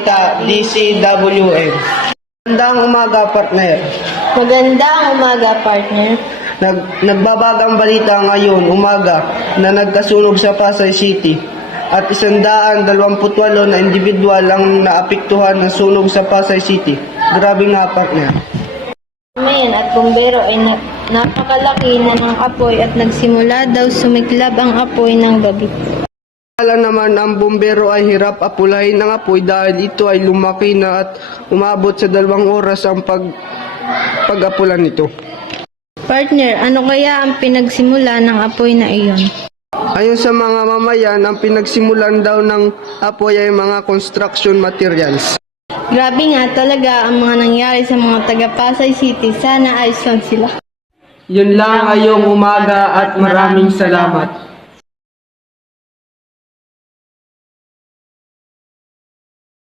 balita, DCWM. Magandang umaga, partner. Magandang umaga, partner. Nagbabagang balita ngayon umaga na nagkasunog sa Pasay City at 128 na individual ang naapektuhan ng sunog sa Pasay City. Grabe nga, partner. Mayan at bumbero ay napakalaki na ng apoy at nagsimula daw sumiklab ang apoy ng gabi. Kala naman ang bumbero ay hirap apulahin ang apoy dahil ito ay lumaki na at umabot sa 2 oras ang pag-apulan nito. Partner, ano kaya ang pinagsimula ng apoy na iyon? Ayon sa mga mamayan, ang pinagsimulan daw ng apoy ay mga construction materials. Grabe nga talaga ang mga nangyari sa mga taga Pasay City. Sana ayos lang sila. Yun lang ngayong umaga at maraming salamat.